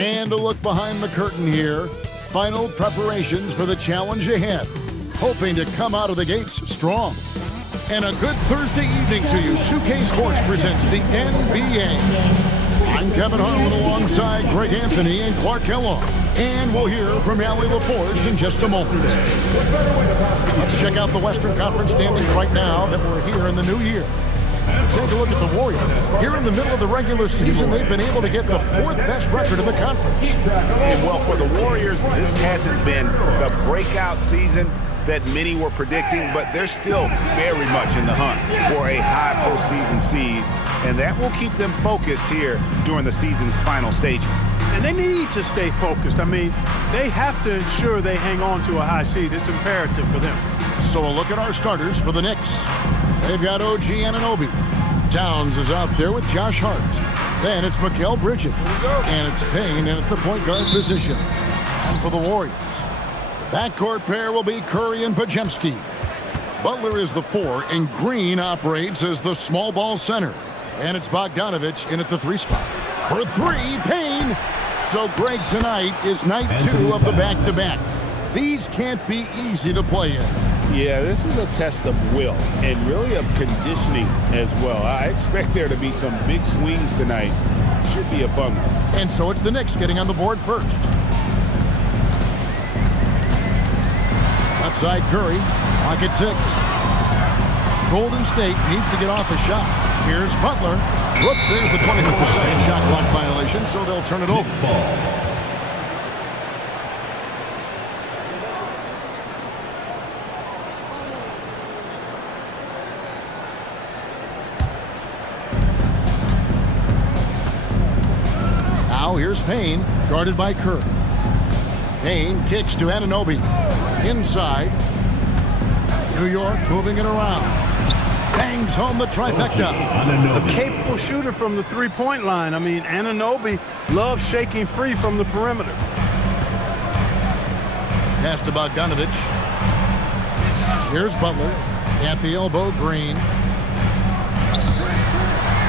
And a look behind the curtain here. Final preparations for the challenge ahead. Hoping to come out of the gates strong. And a good Thursday evening to you. 2K Sports presents the NBA. I'm Kevin Harlan alongside Greg Anthony and Clark Kellogg. And we'll hear from Allie LaForce in just a moment. Let's check out the Western Conference standings right now that we're here in the new year. Take a look at the Warriors. Here in the middle of the regular season, they've been able to get the 4th best record in the conference. And well, for the Warriors, this hasn't been the breakout season that many were predicting, but they're still very much in the hunt for a high postseason seed, and that will keep them focused here during the season's final stages. And they need to stay focused. I mean, they have to ensure they hang on to a high seed. It's imperative for them. So a look at our starters for the Knicks. They've got OG Anunoby. Towns is out there with Josh Hart. Then it's Mikal Bridges. And it's Payne in at the point guard position. And for the Warriors, the backcourt pair will be Curry and Podziemski. Butler is the 4, and Green operates as the small ball center. And it's Bogdanovich in at the 3 spot. For 3, Payne. So Greg, tonight is night 2 of the back-to-back. These can't be easy to play in. Yeah, this is a test of will and really of conditioning as well. I expect there to be some big swings tonight. Should be a fun one. And so it's the Knicks getting on the board first. Left side Curry, pocket 6. Golden State needs to get off a shot. Here's Butler. Whoops, there's the 24-second shot clock violation, so they'll turn it over. Now here's Payne, guarded by Kerr. Payne kicks to Anunoby. Inside. New York moving it around. Bangs home the trifecta. A capable shooter from the three-point line. I mean, Anunoby loves shaking free from the perimeter. Pass to Bogdanovich. Here's Butler. At the elbow, Green.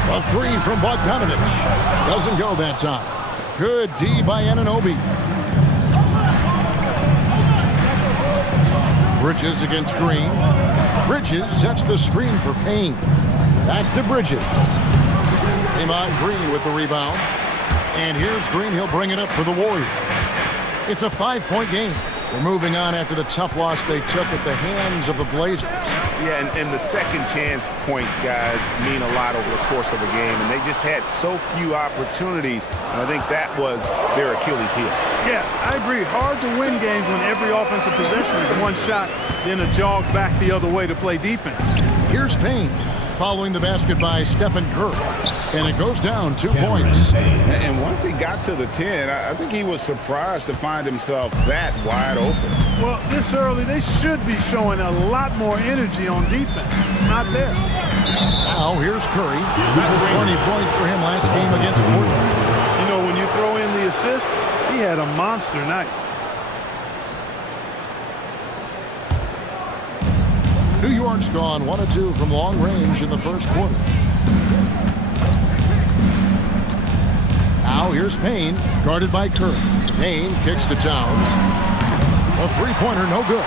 A 3 from Bogdanovich. Doesn't go that time. Good D by Anunoby. Bridges against Green. Bridges sets the screen for Payne. Back to Bridges. Draymond Green with the rebound. And here's Green. He'll bring it up for the Warriors. It's a 5-point game. They're moving on after the tough loss they took at the hands of the Blazers. Yeah, and the second chance points, guys, mean a lot over the course of a game, and they just had so few opportunities, and I think that was their Achilles heel. Yeah, I agree. Hard to win games when every offensive possession is one shot, then a jog back the other way to play defense. Here's Payne, following the basket by Stephen Kerr, and it goes down 2 points. And once he got to the 10, I think he was surprised to find himself that wide open. Well, this early, they should be showing a lot more energy on defense. It's not there. Now, here's Curry. 20 points for him last game against Portland. You know, when you throw in the assist, he had a monster night. New York's gone 1 of 2 from long range in the first quarter. Now here's Payne, guarded by Kerr. Payne kicks to Towns. A 3-pointer, no good.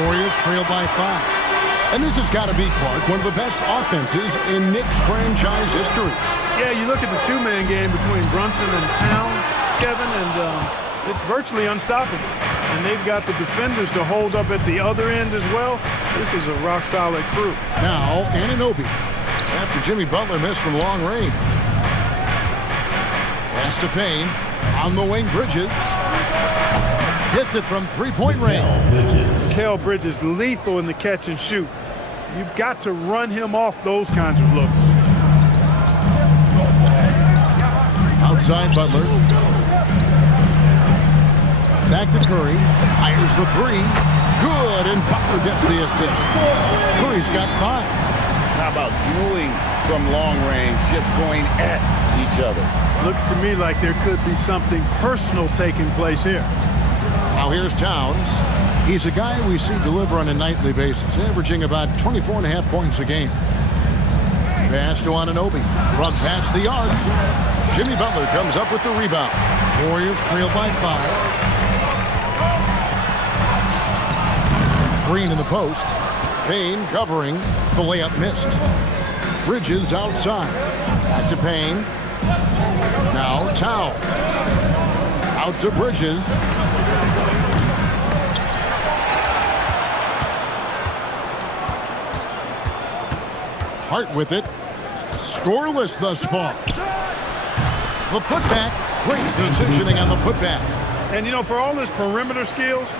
Warriors trail by 5. And this has got to be, Clark, one of the best offenses in Knicks franchise history. Yeah, you look at the 2-man game between Brunson and Towns, Kevin, and it's virtually unstoppable. And they've got the defenders to hold up at the other end as well. This is a rock-solid crew. Now, Anunoby. After Jimmy Butler missed from long range. Pass to Payne. On the wing, Bridges. Hits it from 3-point range. Mikal Bridges lethal in the catch and shoot. You've got to run him off those kinds of looks. Outside Butler. Back to Curry. Fires the 3. Good, and Butler gets the assist. Curry's got 5. How about dueling from long range, just going at each other? Looks to me like there could be something personal taking place here. Now here's Towns. He's a guy we see deliver on a nightly basis, averaging about 24.5 points a game. Pass to Anunoby. From past the arc. Jimmy Butler comes up with the rebound. Warriors trail by 5. Green in the post. Payne covering. The layup missed. Bridges outside. Back to Payne. Now Towns. Out to Bridges. Hart with it. Scoreless thus far. The putback. Great positioning on the putback. And, you know, for all his perimeter skills,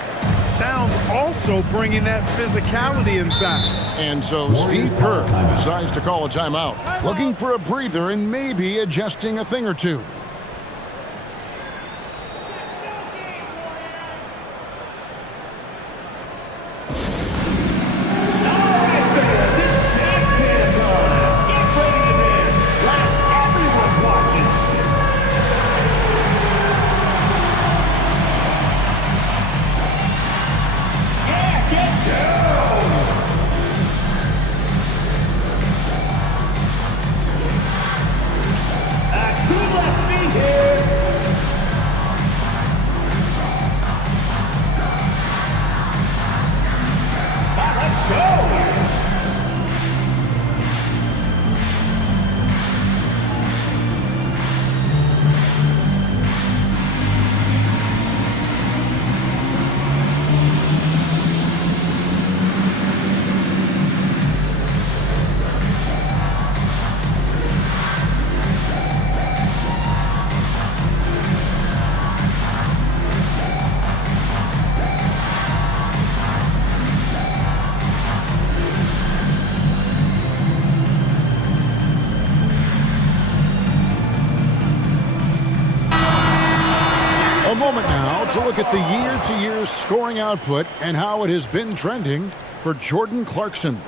Towns also bringing that physicality inside. And so Steve Kerr decides to call a timeout, looking for a breather and maybe adjusting a thing or two. A moment now to look at the year-to-year scoring output and how it has been trending for Jordan Clarkson.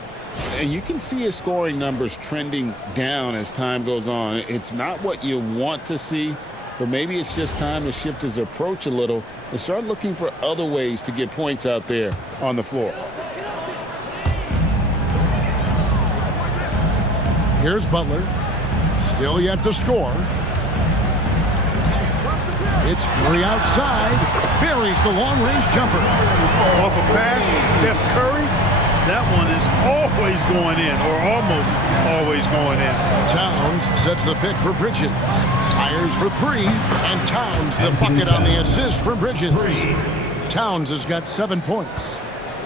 And you can see his scoring numbers trending down as time goes on. It's not what you want to see, but maybe it's just time to shift his approach a little and start looking for other ways to get points out there on the floor. Here's Butler. Still yet to score. It's Curry outside. Buries the long-range jumper. Off a pass, Steph Curry. That one is always going in, or almost always going in. Towns sets the pick for Bridges. Fires for 3, and Towns the bucket on the assist from Bridges. Towns has got 7 points.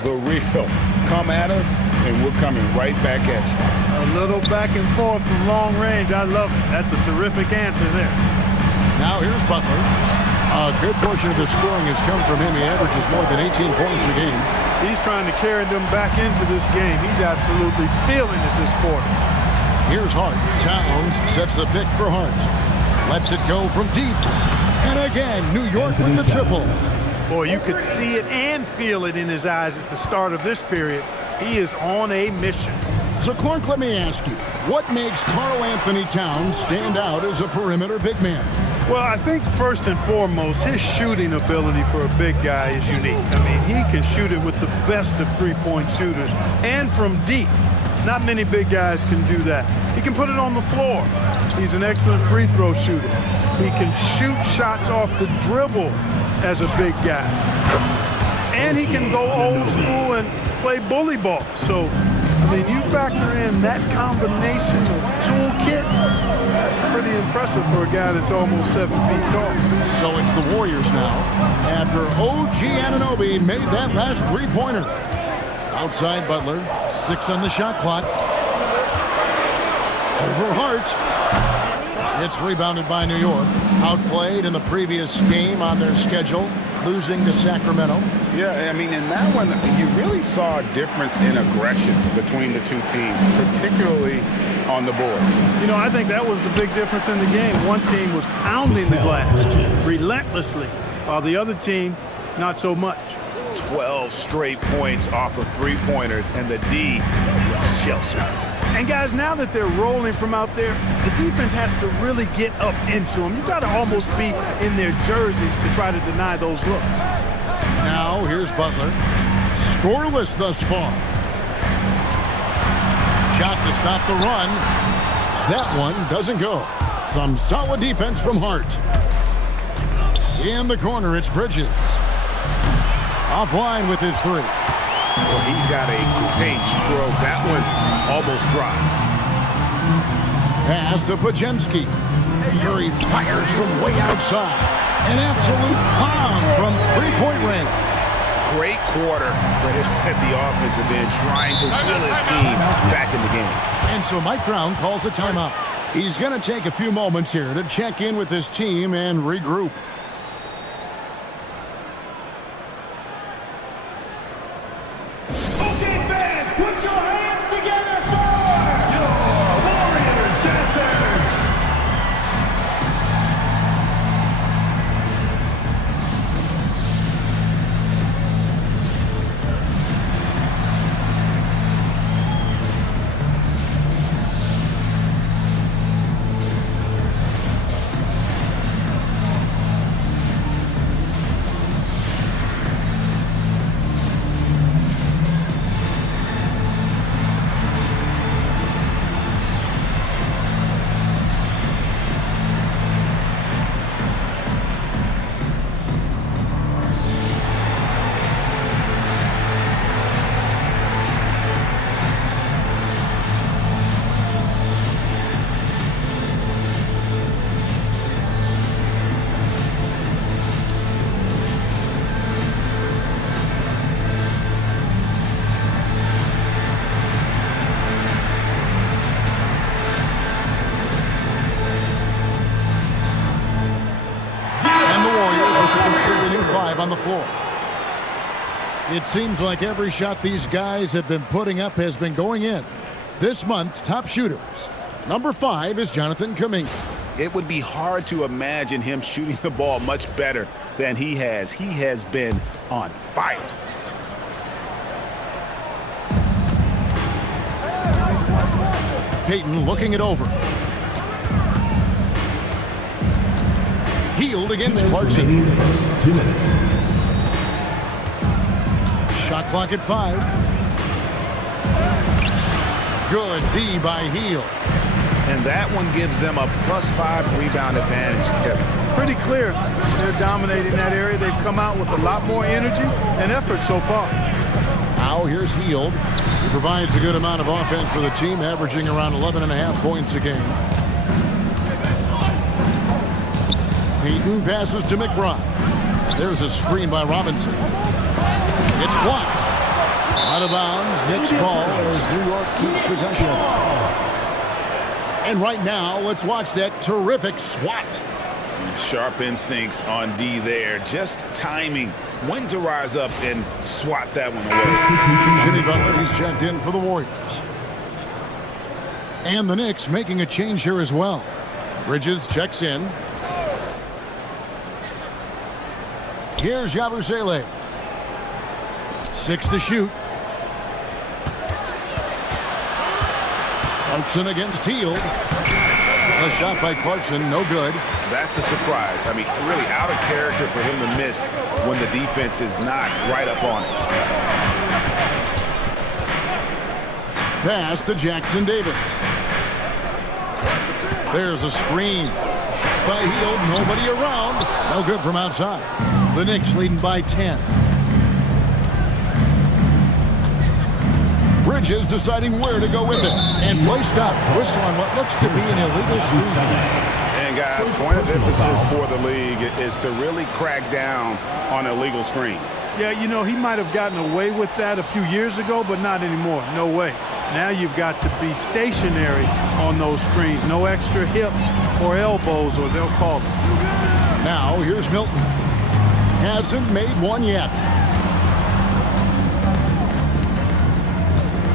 The real. Come at us, and we're coming right back at you. A little back and forth from long range. I love it. That's a terrific answer there. Now here's Butler. A good portion of the scoring has come from him. He averages more than 18 points a game. He's trying to carry them back into this game. He's absolutely feeling it this quarter. Here's Hart. Towns sets the pick for Hart. Lets it go from deep. And again, New York with the triple. Boy, you could see it and feel it in his eyes at the start of this period. He is on a mission. So, Clark, let me ask you, what makes Karl Anthony Towns stand out as a perimeter big man? Well, I think first and foremost, his shooting ability for a big guy is unique. I mean, he can shoot it with the best of three-point shooters and from deep. Not many big guys can do that. He can put it on the floor. He's an excellent free throw shooter. He can shoot shots off the dribble as a big guy. And he can go old school and play bully ball. So, I mean, you factor in that combination of toolkit, that's pretty impressive for a guy that's almost 7 feet tall. So it's the Warriors now, after OG Anunoby made that last three-pointer. Outside Butler, 6 on the shot clock. Over Hart. It's rebounded by New York. Outplayed in the previous game on their schedule, losing to Sacramento. Yeah, I mean, in that one, you really saw a difference in aggression between the two teams, particularly on the board. You know, I think that was the big difference in the game. One team was pounding the glass relentlessly, while the other team, not so much. 12 straight points off of three-pointers, and the D was shell-shocked. And guys, now that they're rolling from out there, the defense has to really get up into them. You've got to almost be in their jerseys to try to deny those looks. Now here's Butler. Scoreless thus far. Shot to stop the run. That one doesn't go. Some solid defense from Hart. In the corner, it's Bridges. Offline with his three. Well, he's got a paint stroke. That one almost dropped. Pass to Pajemski. Curry fires from way outside. An absolute bomb from three-point range. Great quarter for him at the offensive end, trying to will his team back in the game. And so Mike Brown calls a timeout. He's going to take a few moments here to check in with his team and regroup. Okay, fans, put your hands together for your Warriors dancers. On the floor. It seems like every shot these guys have been putting up has been going in. This month's top shooters. Number 5 is Jonathan Kuminga. It would be hard to imagine him shooting the ball much better than he has. He has been on fire. Payton looking it over. Healed against Clarkson. 2 minutes. Shot clock at 5. Good D by Heel. And that one gives them a +5 rebound advantage, Kevin. Pretty clear. They're dominating that area. They've come out with a lot more energy and effort so far. Now here's Hield. He provides a good amount of offense for the team, averaging around 11.5 points a game. Payton passes to McBride. There's a screen by Robinson. It's blocked. Out of bounds. Knicks ball as New York keeps possession. And right now, let's watch that terrific swat. Sharp instincts on D there. Just timing when to rise up and swat that one away. Jimmy Butler, he's checked in for the Warriors. And the Knicks making a change here as well. Bridges checks in. Here's Yabusele. 6 to shoot. Clarkson against Hield. A shot by Clarkson, no good. That's a surprise. I mean, really out of character for him to miss when the defense is not right up on it. Pass to Jackson Davis. There's a screen by Hield. Nobody around. No good from outside. The Knicks leading by 10. Bridges deciding where to go with it. And play stops. Whistle on what looks to be an illegal screen. And guys, point of emphasis for the league is to really crack down on illegal screens. Yeah, you know, he might have gotten away with that a few years ago, but not anymore. No way. Now you've got to be stationary on those screens. No extra hips or elbows, or they'll call it. Now here's Milton. Hasn't made one yet.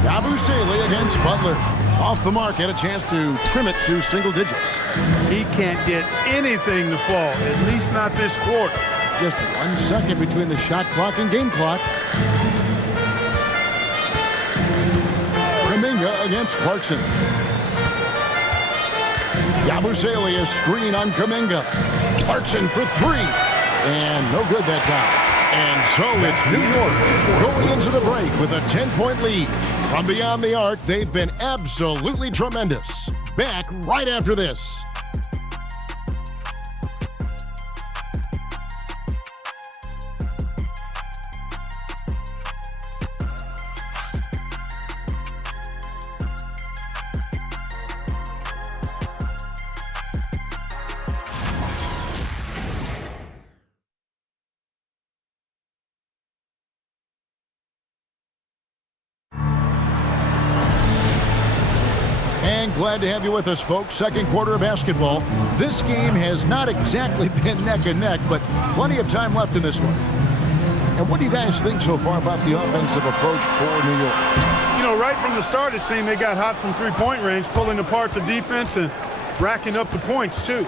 Yabusele against Butler. Off the mark, had a chance to trim it to single digits. He can't get anything to fall, at least not this quarter. Just 1 second between the shot clock and game clock. Kuminga against Clarkson. Yabusele, a screen on Kuminga. Clarkson for 3. And no good that time. And so it's New York going into the break with a 10-point lead. From beyond the arc, they've been absolutely tremendous. back right after this. And glad to have you with us, folks. Second quarter of basketball. This game has not exactly been neck and neck, but plenty of time left in this one. And what do you guys think so far about the offensive approach for New York? You know, right from the start, it seemed they got hot from three-point range, pulling apart the defense and racking up the points, too.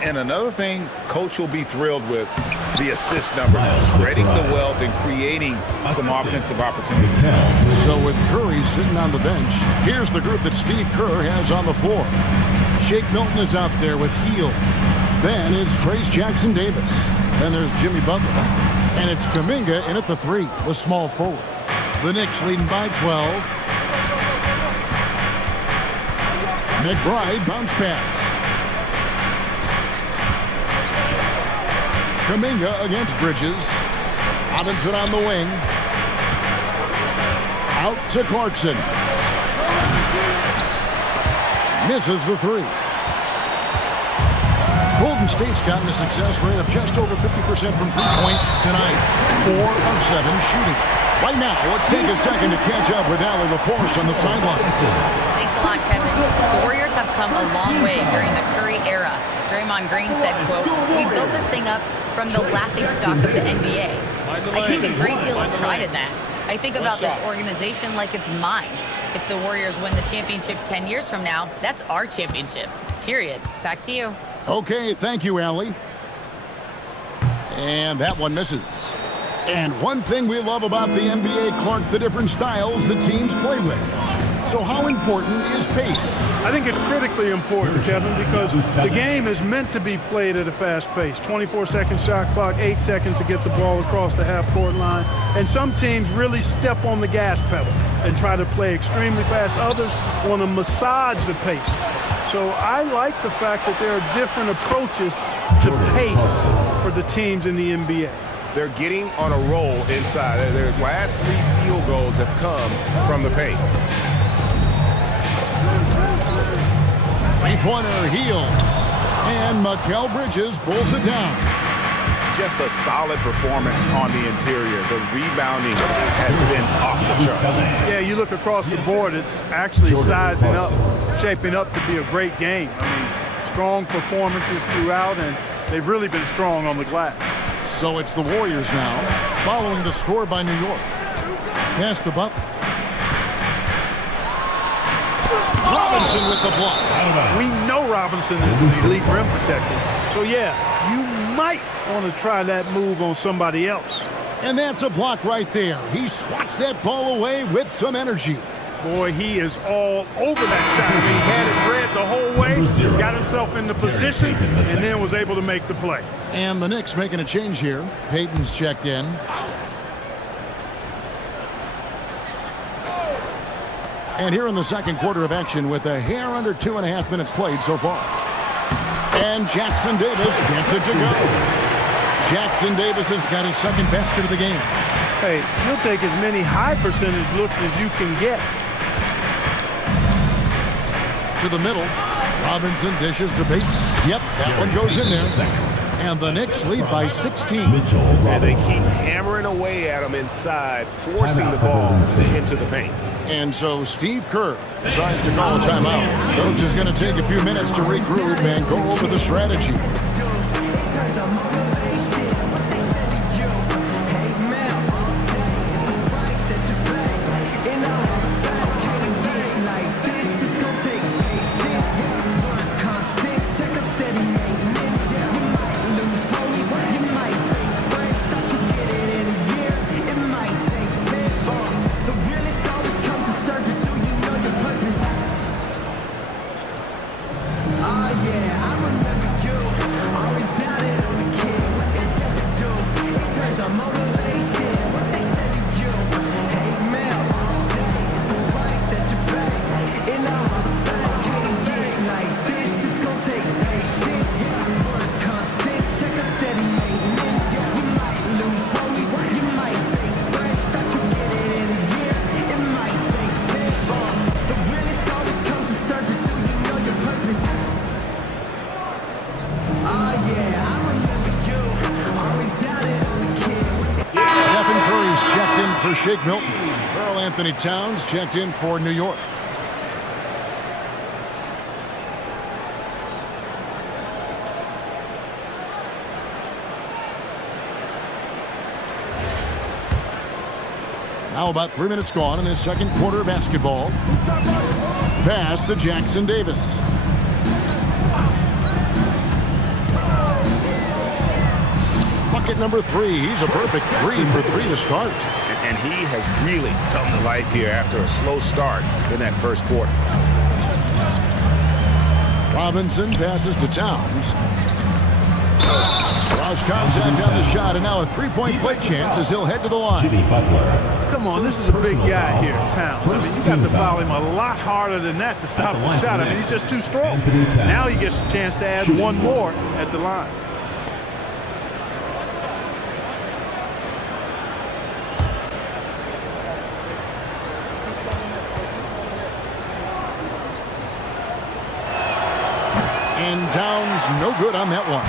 And another thing, Coach will be thrilled with the assist numbers, spreading the wealth and creating some offensive opportunities. So with Curry sitting on the bench, here's the group that Steve Kerr has on the floor. Shake Milton is out there with Heel. Then it's Trace Jackson Davis. Then there's Jimmy Butler. And it's Kuminga in at the 3, the small forward. The Knicks leading by 12. McBride bounce pass. Kuminga against Bridges. Robinson on the wing. Out to Clarkson. Misses the 3. Golden State's gotten a success rate of just over 50% from three-point tonight. 4 of 7 shooting. Right now, let's take a second to catch up with Allie LaForce on the sideline. Thanks a lot, Kevin. The Warriors have come a long way during the Curry era. Draymond Green said, quote, "We built this thing up from the laughingstock of the NBA. I take a great deal of pride in that. I think about this organization like it's mine. If the Warriors win the championship 10 years from now, that's our championship. Period." Back to you. Okay, thank you, Allie. And that one misses. And one thing we love about the NBA, Clark, the different styles the teams play with. So how important is pace? I think it's critically important, Kevin, because the game is meant to be played at a fast pace. 24-second shot clock, 8 seconds to get the ball across the half-court line. And some teams really step on the gas pedal and try to play extremely fast. Others want to massage the pace. So I like the fact that there are different approaches to pace for the teams in the NBA. They're getting on a roll inside. Their last 3 field goals have come from the paint. Three-pointer, Heel. And Mikal Bridges pulls it down. Just a solid performance on the interior. The rebounding has been off the charts. Yeah, you look across the board, it's actually sizing up, shaping up to be a great game. I mean, strong performances throughout, and they've really been strong on the glass. So it's the Warriors now, following the score by New York. Pass to Butler. Robinson with the block. We know Robinson is an elite rim protector. So, yeah, you might want to try that move on somebody else. And that's a block right there. He swats that ball away with some energy. Boy, he is all over that shot. I mean, he had it read the whole way, got himself into position, and then was able to make the play. And the Knicks making a change here. Payton's checked in. And here in the second quarter of action with a hair under 2.5 minutes played so far. And Jackson Davis gets it to go. Jackson Davis has got his second basket of the game. Hey, he'll take as many high percentage looks as you can get. To the middle. Robinson dishes to Payton. Yep, that one goes in there. And the Knicks lead by 16. And they keep hammering away at him inside, forcing the ball into the paint. And so Steve Kerr decides to call a timeout. Coach is going to take a few minutes to regroup and go over the strategy. Shake Milton. Karl Anthony Towns checked in for New York. Now about 3 minutes gone in this second quarter of basketball. Pass to Jackson Davis. Bucket number 3. He's a perfect 3 for 3 to start. And he has really come to life here after a slow start in that first quarter. Robinson passes to Towns. Draws contact on the shot, and now a three-point play chance as he'll head to the line. Come on, this is a big guy here, Towns. I mean, you got to foul him a lot harder than that to stop the shot. I mean, he's just too strong. Now he gets a chance to add one more at the line. And Towns no good on that one.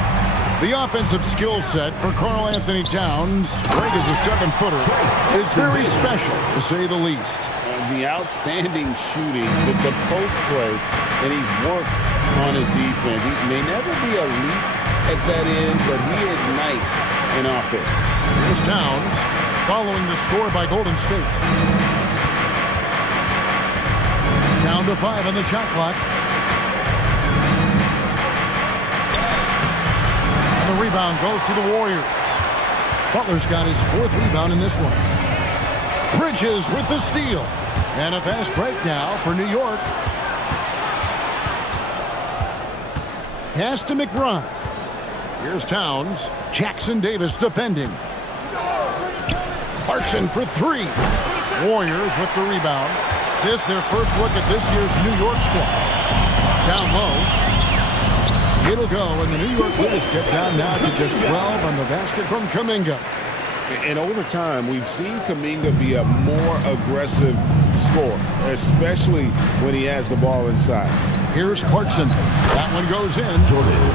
The offensive skill set for Karl Anthony Towns, great as a 7-footer, is very special, to say the least. The outstanding shooting, the post play, and he's worked on his defense. He may never be elite at that end, but he ignites an offense. Here's Towns following the score by Golden State. Down to 5 on the shot clock. The rebound goes to the Warriors. Butler's got his 4th rebound in this one. Bridges with the steal. And a fast break now for New York. Pass to McBride. Here's Towns. Jackson Davis defending. Clarkson for 3. Warriors with the rebound. This their first look at this year's New York squad. Down low. It'll go, and the New York lead is kept down now to just 12 on the basket from Kuminga. And over time, we've seen Kuminga be a more aggressive scorer, especially when he has the ball inside. Here's Clarkson. That one goes in.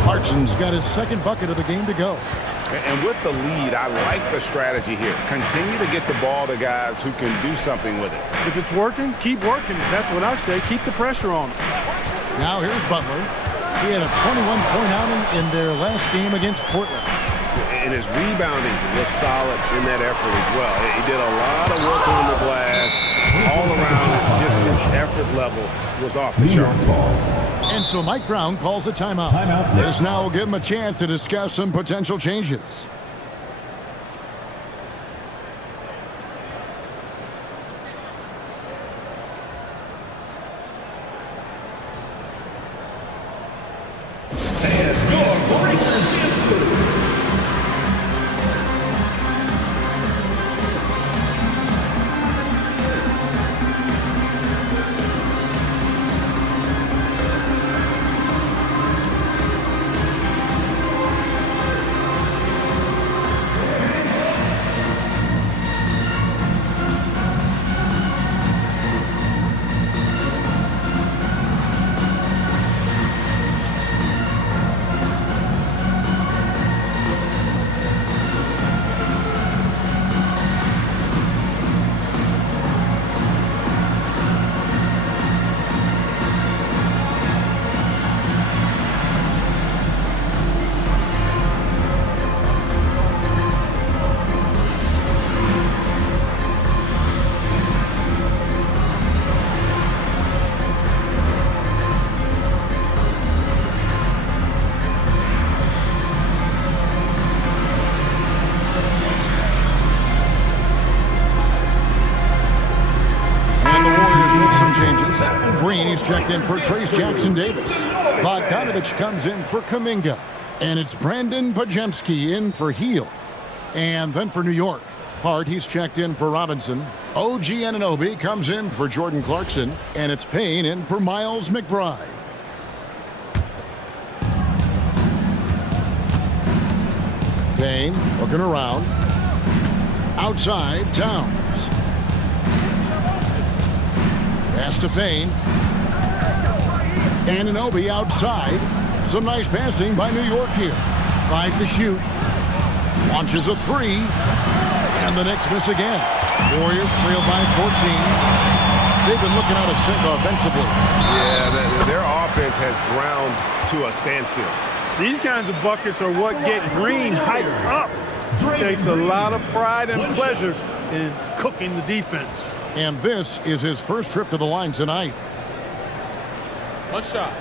Clarkson's got his 2nd bucket of the game to go. And with the lead, I like the strategy here. Continue to get the ball to guys who can do something with it. If it's working, keep working it. That's what I say. Keep the pressure on him. Now here's Butler. He had a 21-point outing in their last game against Portland. And his rebounding was solid in that effort as well. He did a lot of work on the glass. All around, just his effort level was off the charts. And so Mike Brown calls a timeout. This now will give him a chance to discuss some potential changes. Green's checked in for Trace Jackson Davis. Bogdanovich comes in for Kuminga. And it's Brandon Pajemski in for Heel. And then for New York, Hart, he's checked in for Robinson. OG Anunoby comes in for Jordan Clarkson. And it's Payne in for Miles McBride. Payne looking around. Outside, Towns. Pass to Payne. Anunoby outside. Some nice passing by New York here. 5 to shoot. Launches a 3. And the Knicks miss again. Warriors trail by 14. They've been looking out of sync offensively. Yeah, their offense has ground to a standstill. These kinds of buckets are what get Green hyped up. He takes a lot of pride and pleasure in cooking the defense. And this is his first trip to the line tonight. One shot.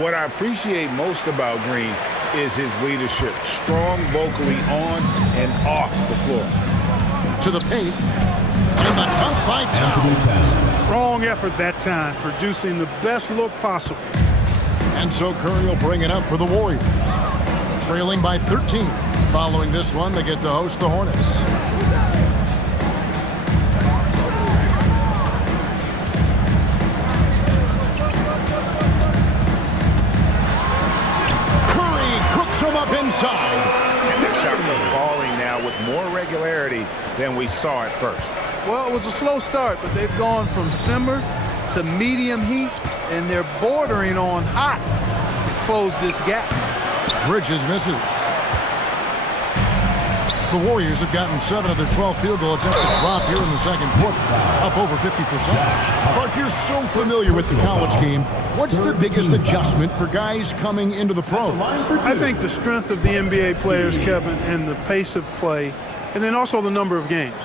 What I appreciate most about Green is his leadership. Strong vocally on and off the floor. To the paint. And the dunk by Tatum. Strong effort that time, producing the best look possible. And so Curry will bring it up for the Warriors. Trailing by 13. Following this one, they get to host the Hornets. Up inside. And their shots are falling now with more regularity than we saw at first. Well, it was a slow start, but they've gone from simmer to medium heat, and they're bordering on hot to close this gap. Bridges misses. The Warriors have gotten 7 of their 12 field goal attempts to drop here in the second quarter, up over 50%. But you're so familiar with the college game. What's the biggest adjustment for guys coming into the pros? I think the strength of the NBA players, Kevin, and the pace of play, and then also the number of games.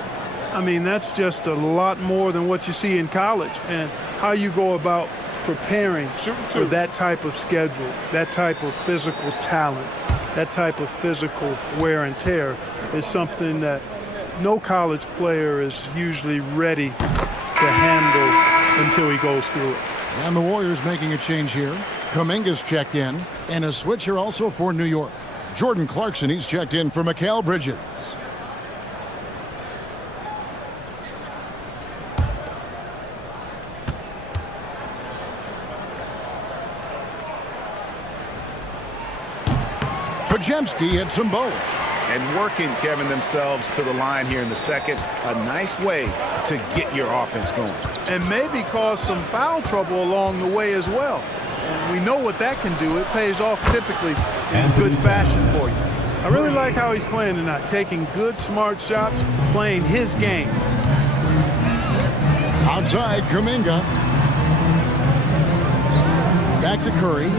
I mean, that's just a lot more than what you see in college, and how you go about preparing for that type of schedule, that type of physical talent, that type of physical wear and tear is something that no college player is usually ready to handle until he goes through it. And the Warriors making a change here. Kuminga's checked in, and a switch here also for New York. Jordan Clarkson, he's checked in for Mikal Bridges. Pajemski hits them both. And working, Kevin, themselves to the line here in the second. A nice way to get your offense going. And maybe cause some foul trouble along the way as well. And we know what that can do. It pays off typically in good fashion for you. I really like how he's playing tonight, taking good, smart shots, playing his game. Outside, Kuminga. Back to Curry.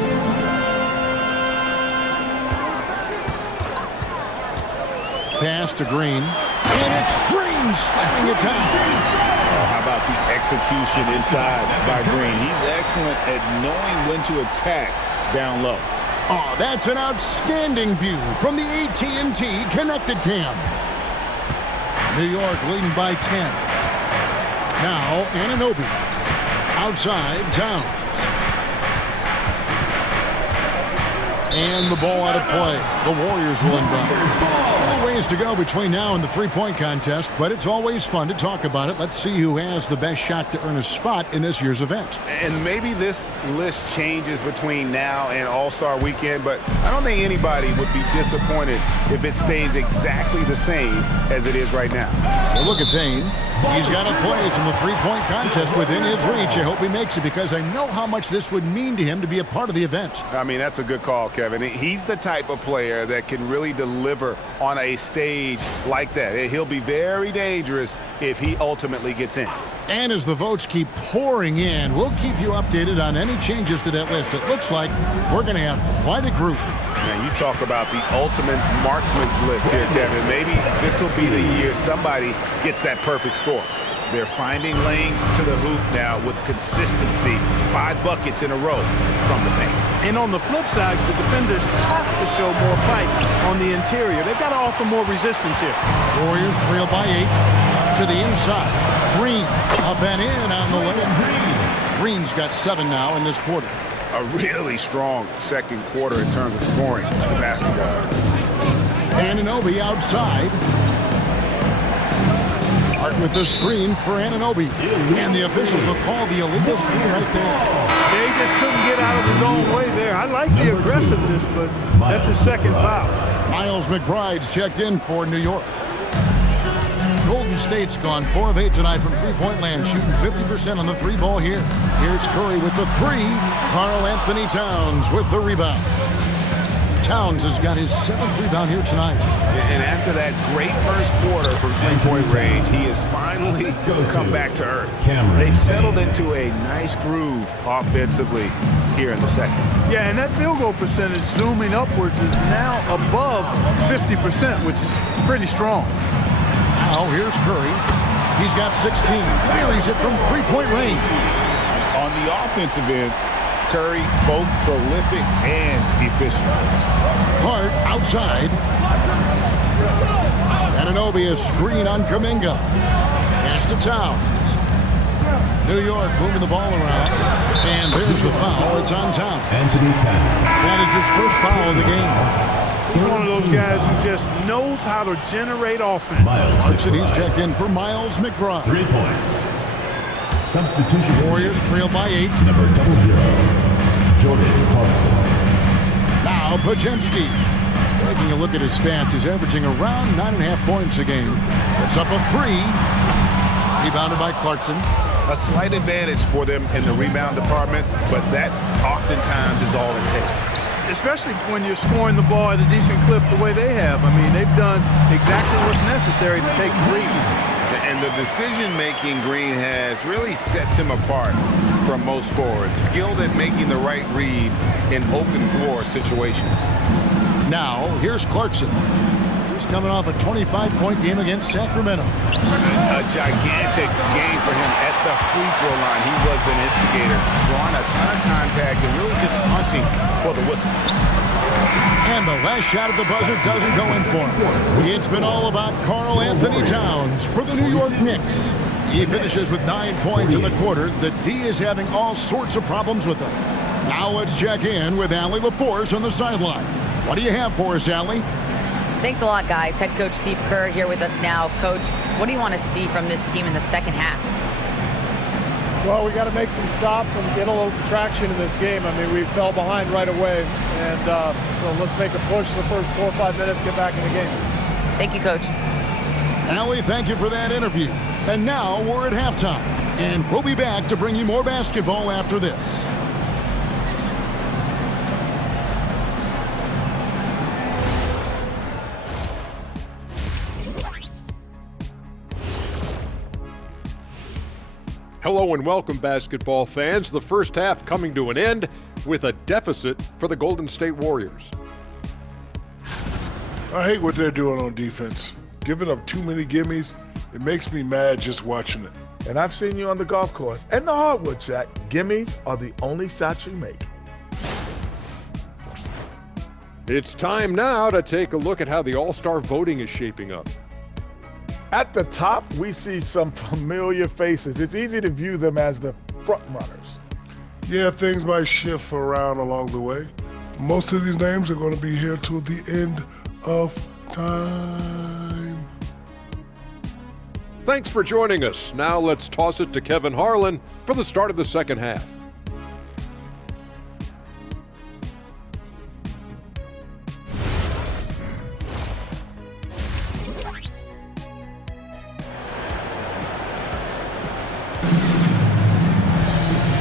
Pass to Green. And it's Green slapping it down. How about the execution inside by Green? He's excellent at knowing when to attack down low. Oh, that's an outstanding view from the AT&T Connected Cam. New York leading by 10. Now, Anunoby. Outside, Towns. And the ball out of play. The Warriors will inbound. Still ways to go between now and the three-point contest, but it's always fun to talk about it. Let's see who has the best shot to earn a spot in this year's event. And maybe this list changes between now and All-Star Weekend, but I don't think anybody would be disappointed if it stays exactly the same as it is right now. Well, look at Dane. He's got a place in the three-point contest within his reach. I hope he makes it because I know how much this would mean to him to be a part of the event. I mean, that's a good call, Kevin. He's the type of player that can really deliver on a stage like that. He'll be very dangerous if he ultimately gets in. And as the votes keep pouring in, we'll keep you updated on any changes to that list. It looks like we're going to have quite a group. Now, you talk about the ultimate marksman's list here, Kevin. Maybe this will be the year somebody gets that perfect score. They're finding lanes to the hoop now with consistency. 5 buckets in a row from the paint. And on the flip side, the defenders have to show more fight on the interior. They've got to offer more resistance here. Warriors trail by 8 to the inside. Green up and in on the way. Green's got 7 now in this quarter. A really strong second quarter in terms of scoring the basketball. Anunoby outside. Hart with the screen for Anunoby. And the officials will call the illegal screen right there. They just couldn't get out of his own way there. I like the aggressiveness, but that's his second foul. Miles McBride's checked in for New York. Golden State's gone 4 of 8 tonight from three-point land, shooting 50% on the three ball here. Here's Curry with the three. Karl Anthony Towns with the rebound. Towns has got his 7th rebound here tonight. And after that great first quarter from three-point range, he has finally come back to earth. They've settled into a nice groove offensively here in the second. Yeah, and that field goal percentage zooming upwards is now above 50%, which is pretty strong. Now here's Curry. He's got 16. Buries it from three-point range. On the offensive end, Curry both prolific and efficient. Hart outside. Anunoby a screen on Kuminga. Pass to Towns. New York moving the ball around. And there's the foul. It's on Towns. Anthony Towns. That is his first foul of the game. He's one of those guys who just knows how to generate offense. Clarkson, he's checked in for Miles McBride. 3 points. Substitution. Warriors trail by 8. Number 00, Jordan Clarkson. Now Pajemski. Taking a look at his stats, he's averaging around 9.5 points a game. It's up a 3. Rebounded by Clarkson. A slight advantage for them in the rebound department, but that oftentimes is all it takes. Especially when you're scoring the ball at a decent clip the way they have. I mean, they've done exactly what's necessary to take the lead. And the decision-making Green has really sets him apart from most forwards. Skilled at making the right read in open floor situations. Now, here's Clarkson. He's coming off a 25-point game against Sacramento. A gigantic game for him at the free throw line. He was an instigator, drawing a ton of contact and really just hunting for the whistle. And the last shot at the buzzer doesn't go in for him. It's been all about Karl Anthony Towns for the New York Knicks. He finishes with 9 points in the quarter. The D is having all sorts of problems with him. Now let's check in with Allie LaForce on the sideline. What do you have for us, Allie? Thanks a lot, guys. Head coach Steve Kerr here with us now. Coach, what do you want to see from this team in the second half? Well, we got to make some stops and get a little traction in this game. I mean, we fell behind right away, and so let's make a push the first 4 or 5 minutes, get back in the game. Thank you, Coach. Allie, thank you for that interview. And now we're at halftime, and we'll be back to bring you more basketball after this. Hello and welcome, basketball fans. The first half coming to an end with a deficit for the Golden State Warriors. I hate what they're doing on defense. Giving up too many gimmies, it makes me mad just watching it. And I've seen you on the golf course and the hardwood track. Gimmies are the only shots you make. It's time now to take a look at how the All-Star voting is shaping up. At the top, we see some familiar faces. It's easy to view them as the front runners. Yeah, things might shift around along the way. Most of these names are going to be here till the end of time. Thanks for joining us. Now let's toss it to Kevin Harlan for the start of the second half.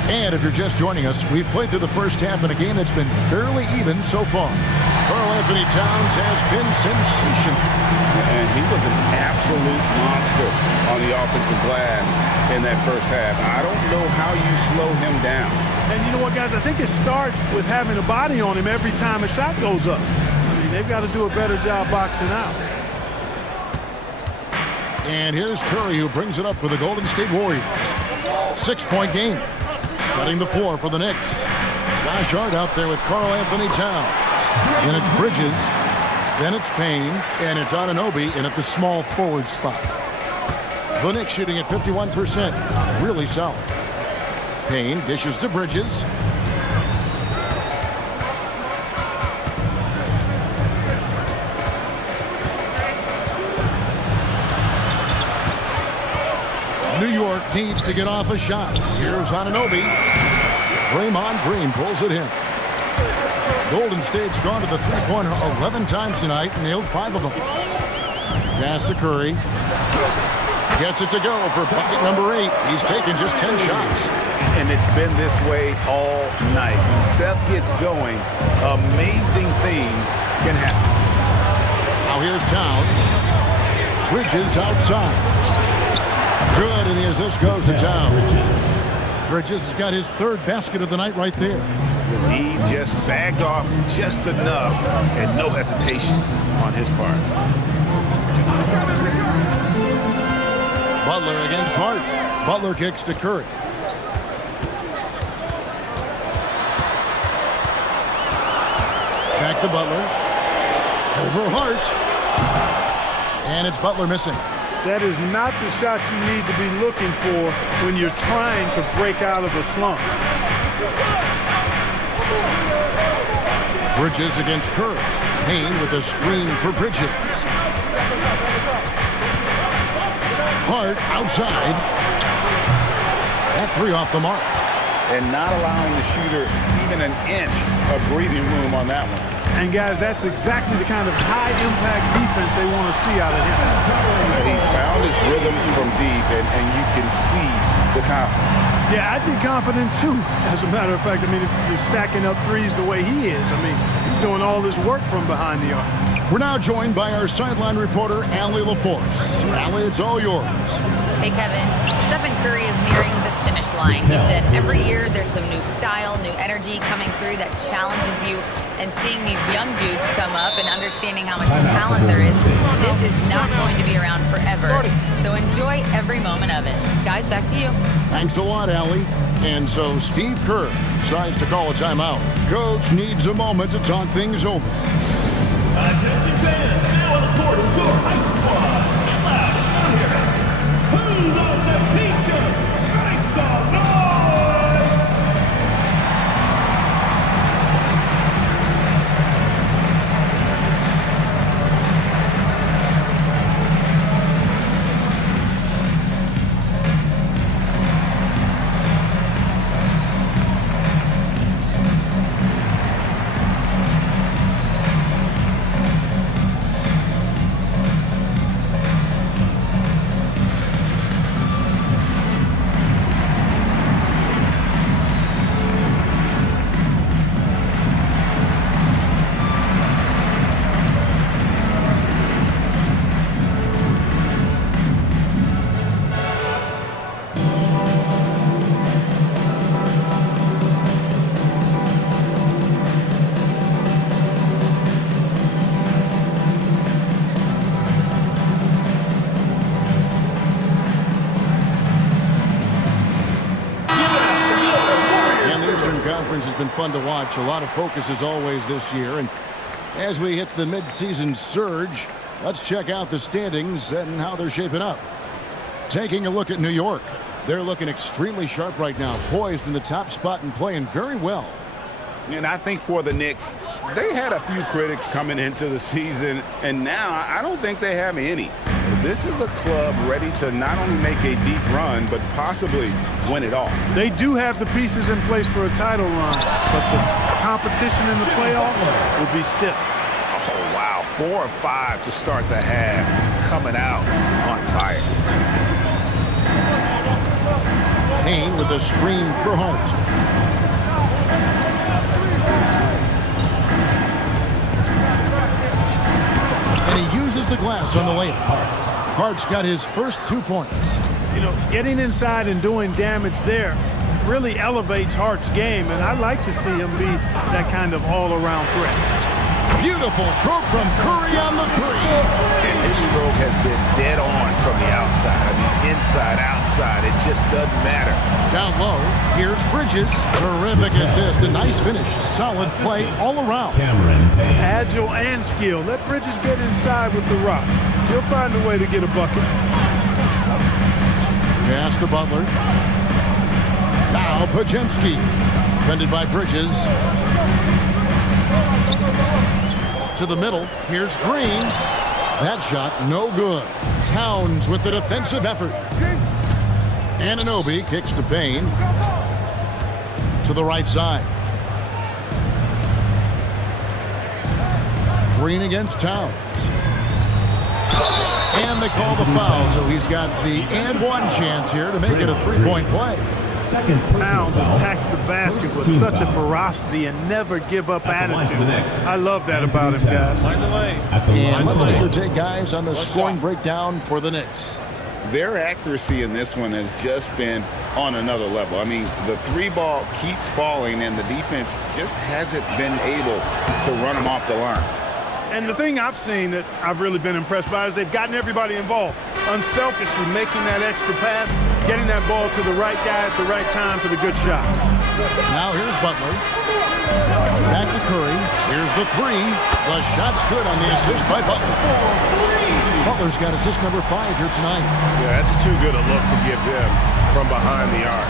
And if you're just joining us, we've played through the first half in a game that's been fairly even so far. Karl Anthony Towns has been sensational. And he was an absolute monster on the offensive glass in that first half. I don't know how you slow him down. And you know what, guys? I think it starts with having a body on him every time a shot goes up. I mean, they've got to do a better job boxing out. And here's Curry, who brings it up for the Golden State Warriors. 6-point game. Setting the floor for the Knicks. Josh Hart out there with Karl Anthony Towns. And it's Bridges. Then it's Payne. And it's Anunoby in at the small forward spot. The Knicks shooting at 51%. Really solid. Payne dishes to Bridges. New York needs to get off a shot. Here's Anunoby. Draymond Green pulls it in. Golden State's gone to the three-pointer 11 times tonight and nailed 5 of them. Pass to Curry. Gets it to go for bucket number 8. He's taken just 10 shots. And it's been this way all night. When Steph gets going, amazing things can happen. Now here's Towns. Bridges outside. Good, and the assist goes to Towns. Bridges has got his 3rd basket of the night right there. The D just sagged off just enough and no hesitation on his part. Butler against Hart. Butler kicks to Curry. Back to Butler. Over Hart. And it's Butler missing. That is not the shot you need to be looking for when you're trying to break out of a slump. Bridges against Curry. Payne with a screen for Bridges. Hart outside. That 3 off the mark. And not allowing the shooter even an inch of breathing room on that one. And guys, that's exactly the kind of high-impact defense they want to see out of him. He's found his rhythm from deep, and you can see the confidence. Yeah, I'd be confident too. As a matter of fact, I mean, if you're stacking up threes the way he is, I mean, he's doing all this work from behind the arc. We're now joined by our sideline reporter, Allie LaForce. Allie, it's all yours. Hey, Kevin. Stephen Curry is nearing the finish line. He said every year there's some new style, new energy coming through that challenges you. And seeing these young dudes come up and understanding how much talent there is, this is not going to be around forever. So enjoy every moment of it. Guys, back to you. Thanks a lot, Allie. And so Steve Kerr decides to call a timeout. Coach needs a moment to talk things over. Attention fans, now on the court is your hype squad. Get loud and hear it. Who wants a t-shirt? Make some noise! Has been fun to watch. A lot of focus as always this year, and as we hit the mid-season surge, let's check out the standings and how they're shaping up. Taking a look at New York, they're looking extremely sharp right now, poised in the top spot and playing very well. And I think for the Knicks, they had a few critics coming into the season, and now I don't think they have any. This is a club ready to not only make a deep run, but possibly win it all. They do have the pieces in place for a title run, but the competition in the playoffs will be stiff. Oh, wow. 4 or 5 to start the half, coming out on fire. Payne with a screen for Hart. And he uses the glass on the layup. Hart's got his first 2 points. You know, getting inside and doing damage there really elevates Hart's game, and I like to see him be that kind of all-around threat. Beautiful stroke from Curry on the 3. And his stroke has been dead on from the outside. I mean, inside, outside, it just doesn't matter. Down low, here's Bridges. Terrific assist, a nice finish. Solid play all around. Agile and skilled. Let Bridges get inside with the rock. He'll find a way to get a bucket. Pass to Butler. Now Pajemski. Defended by Bridges. To the middle. Here's Green. That shot no good. Towns with the defensive effort. Anunoby kicks to Payne. To the right side. Green against Towns. they call the foul, so he's got the and one chance here to make it a three-point play. Towns attacks the basket with such a ferocity and never give up attitude. I love that about him, guys. And let's get your take, guys, on the scoring breakdown for the Knicks. Their accuracy in this one has just been on another level. I mean, the three ball keeps falling, and the defense just hasn't been able to run them off the line. And the thing I've seen that I've really been impressed by is they've gotten everybody involved. Unselfishly making that extra pass, getting that ball to the right guy at the right time for the good shot. Now here's Butler. Back to Curry. Here's the three. The shot's good on the assist by Butler. Butler's got assist number 5 here tonight. Yeah, that's too good a look to give them from behind the arc.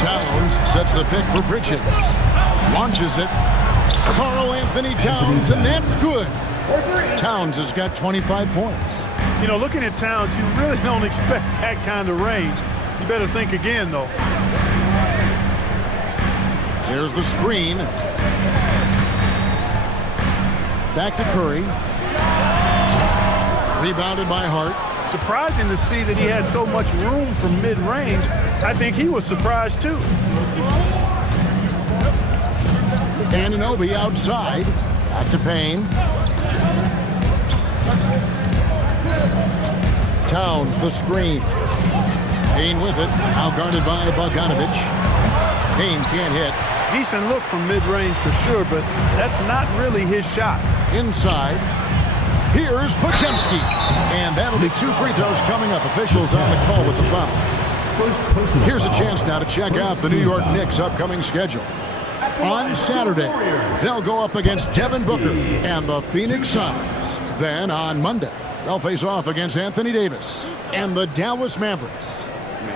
Towns sets the pick for Bridges. Launches it. Karl Anthony Towns, and that's good. Towns has got 25 points. You know, looking at Towns, you really don't expect that kind of range. You better think again, though. There's the screen. Back to Curry. Rebounded by Hart. Surprising to see that he had so much room from mid-range. I think he was surprised, too. Anunoby outside. Back to Payne. Towns, the screen. Payne with it. Now guarded by Bogdanovic. Payne can't hit. Decent look from mid-range for sure, but that's not really his shot. Inside. Here's Podziemski. And that'll be 2 free throws coming up. Officials on the call with the foul. Here's a chance now to check out the New York Knicks' upcoming schedule. On Saturday, they'll go up against Devin Booker and the Phoenix Suns. Then on Monday, they'll face off against Anthony Davis and the Dallas Mavericks.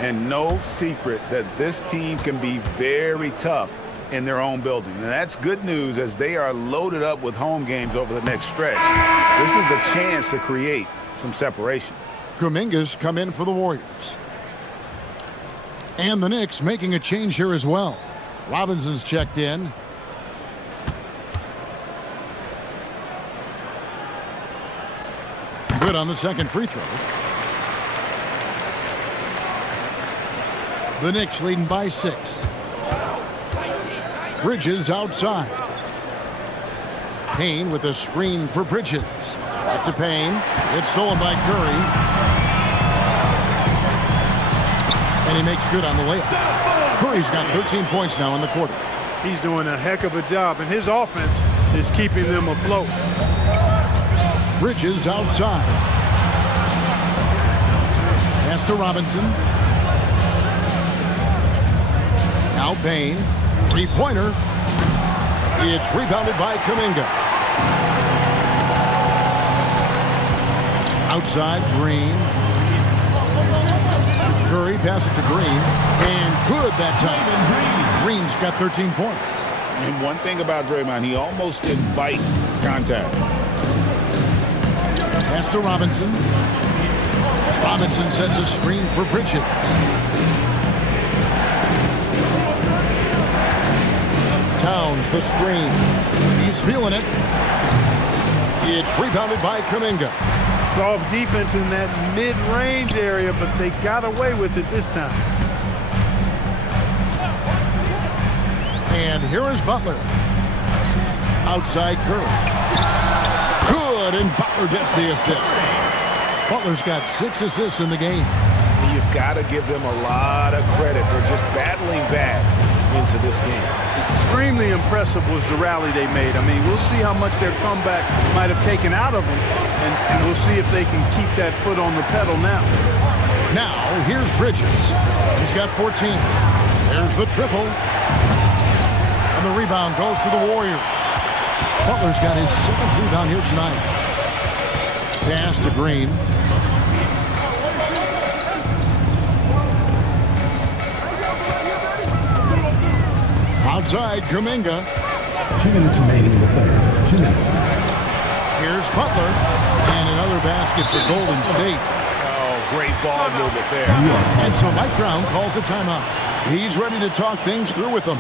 And no secret that this team can be very tough in their own building. And that's good news as they are loaded up with home games over the next stretch. This is a chance to create some separation. Kuminga's come in for the Warriors. And the Knicks making a change here as well. Robinson's checked in. Good on the second free throw. The Knicks leading by 6. Bridges outside. Payne with a screen for Bridges. Back to Payne. It's stolen by Curry. And he makes good on the layup. Curry's got 13 points now in the quarter. He's doing a heck of a job, and his offense is keeping them afloat. Bridges outside. Pass to Robinson. Now Payne. Three-pointer. It's rebounded by Kuminga. Outside, Green. Curry passes it to Green. And good that time. Green's got 13 points. And one thing about Draymond, he almost invites contact. Pass to Robinson. Robinson sets a screen for Bridges. Towns, the screen. He's feeling it. It's rebounded by Kuminga. Soft defense in that mid-range area, but they got away with it this time. And here is Butler. Outside Curry. Good, and Butler gets the assist. Butler's got 6 assists in the game. You've got to give them a lot of credit for just battling back into this game. Extremely impressive was the rally they made. I mean, we'll see how much their comeback might have taken out of them, and we'll see if they can keep that foot on the pedal now. Now, here's Bridges. He's got 14. There's the triple. And the rebound goes to the Warriors. Butler's got his 7th rebound here tonight. Pass to Green. Outside, Kuminga. 2 minutes remaining in the third. 2 minutes. Here's Butler. And another basket for Golden State. Oh, great ball movement there. And so Mike Brown calls a timeout. He's ready to talk things through with them.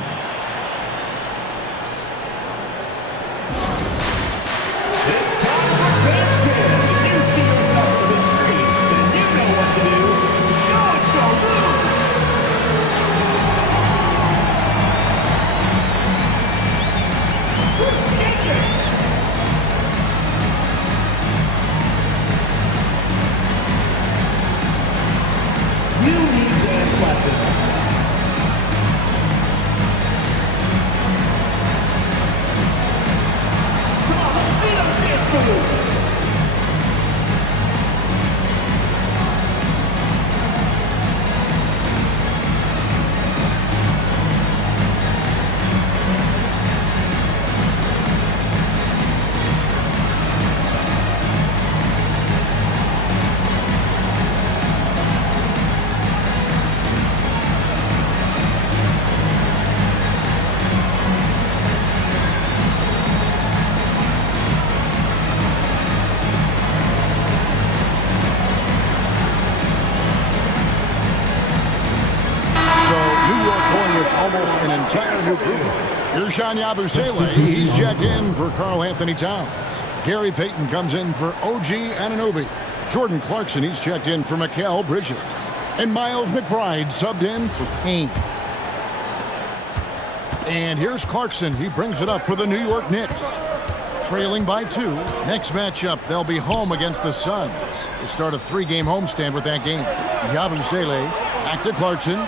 almost an entire new group. Here's Sean Yabusele. He's checked in for Karl Anthony Towns. Gary Payton comes in for OG Anunoby. Jordan Clarkson, he's checked in for Mikal Bridges. And Miles McBride subbed in for Payne. And here's Clarkson. He brings it up for the New York Knicks. Trailing by 2. Next matchup, they'll be home against the Suns. They start a 3-game homestand with that game. Yabusele back to Clarkson.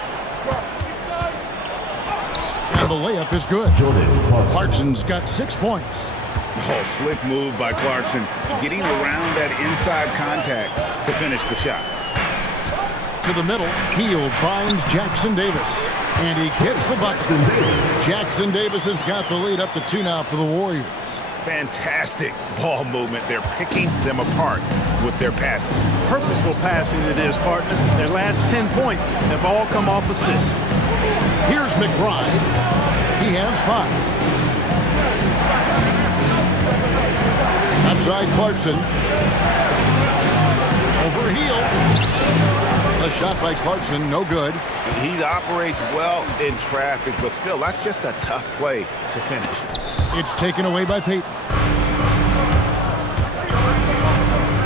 And the layup is good. Clarkson's got 6 points. Oh, slick move by Clarkson, getting around that inside contact to finish the shot. To the middle, Hield finds Jackson Davis. And he gets the bucket. Jackson Davis has got the lead up to 2 now for the Warriors. Fantastic ball movement. They're picking them apart with their passing. Purposeful passing it is, partner. Their last 10 points have all come off assists. Here's McBride. He has 5. Outside Clarkson. Over Hield. A shot by Clarkson, no good. He operates well in traffic, but still, that's just a tough play to finish. It's taken away by Payton.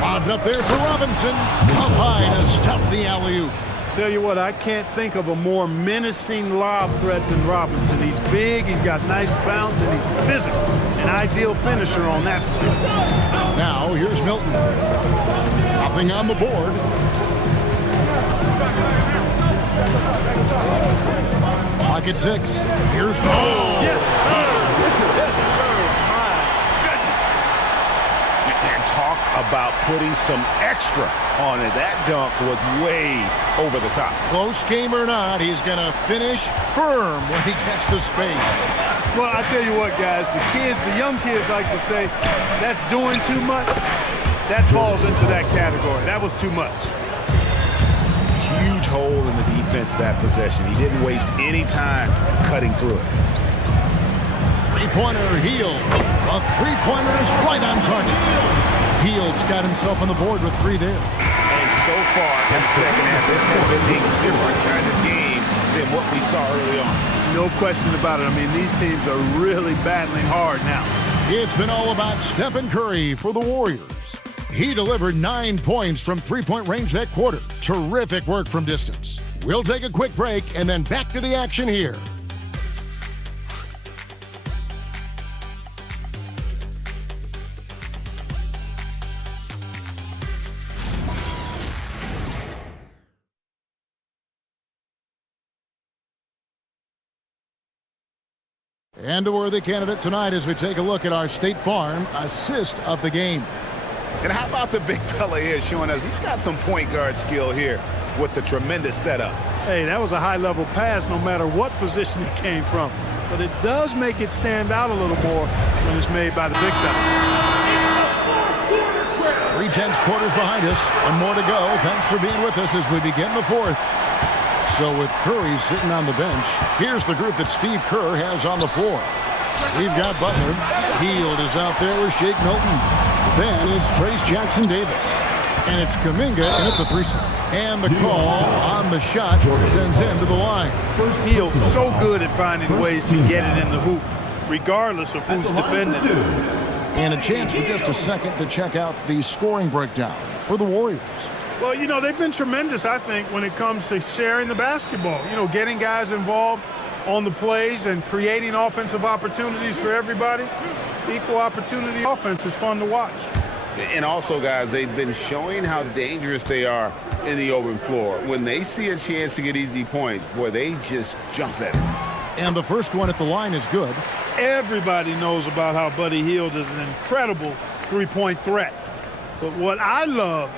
Bobbed up there for Robinson. Up high to stuff the alley-oop. Tell you what, I can't think of a more menacing lob threat than Robinson. He's big, he's got nice bounce, and he's physical. An ideal finisher on that play. Now, here's Milton. Nothing on the board. Pocket 6. Here's Ball. Yes, sir. Yes, sir. My goodness. And talk about putting some extra on it. That dunk was way over the top. Close game or not, he's going to finish firm when he gets the space. Well, I tell you what, guys, the young kids like to say, that's doing too much. That falls into that category. That was too much. Huge hole in the defense that possession. He didn't waste any time cutting through it. Three-pointer, Hield. A three-pointer is right on target. Hield's got himself on the board with 3 there. And so far in the second half, this has been a different kind of game than what we saw early on. No question about it. I mean, these teams are really battling hard now. It's been all about Stephen Curry for the Warriors. He delivered 9 points from three-point range that quarter. Terrific work from distance. We'll take a quick break and then back to the action here. And a worthy candidate tonight as we take a look at our State Farm assist of the game. And how about the big fella here showing us he's got some point guard skill here with the tremendous setup. Hey, that was a high-level pass no matter what position it came from. But it does make it stand out a little more when it's made by the big fella. 3/10 quarters behind us. 1 more to go. Thanks for being with us as we begin the 4th. So with Curry sitting on the bench, here's the group that Steve Kerr has on the floor. We've got Butler. Hield is out there with Shake Milton. Then it's Trace Jackson Davis. And it's Kuminga in at the 3-set. And the call on the shot sends him to the line. Hield so good at finding ways to get it in the hoop, regardless of who's defending. And a chance for just a second to check out the scoring breakdown for the Warriors. Well, you know, they've been tremendous, I think, when it comes to sharing the basketball. You know, getting guys involved on the plays and creating offensive opportunities for everybody. Equal opportunity offense is fun to watch. And also, guys, they've been showing how dangerous they are in the open floor. When they see a chance to get easy points, boy, they just jump at it. And the first one at the line is good. Everybody knows about how Buddy Hield is an incredible three-point threat. But what I love,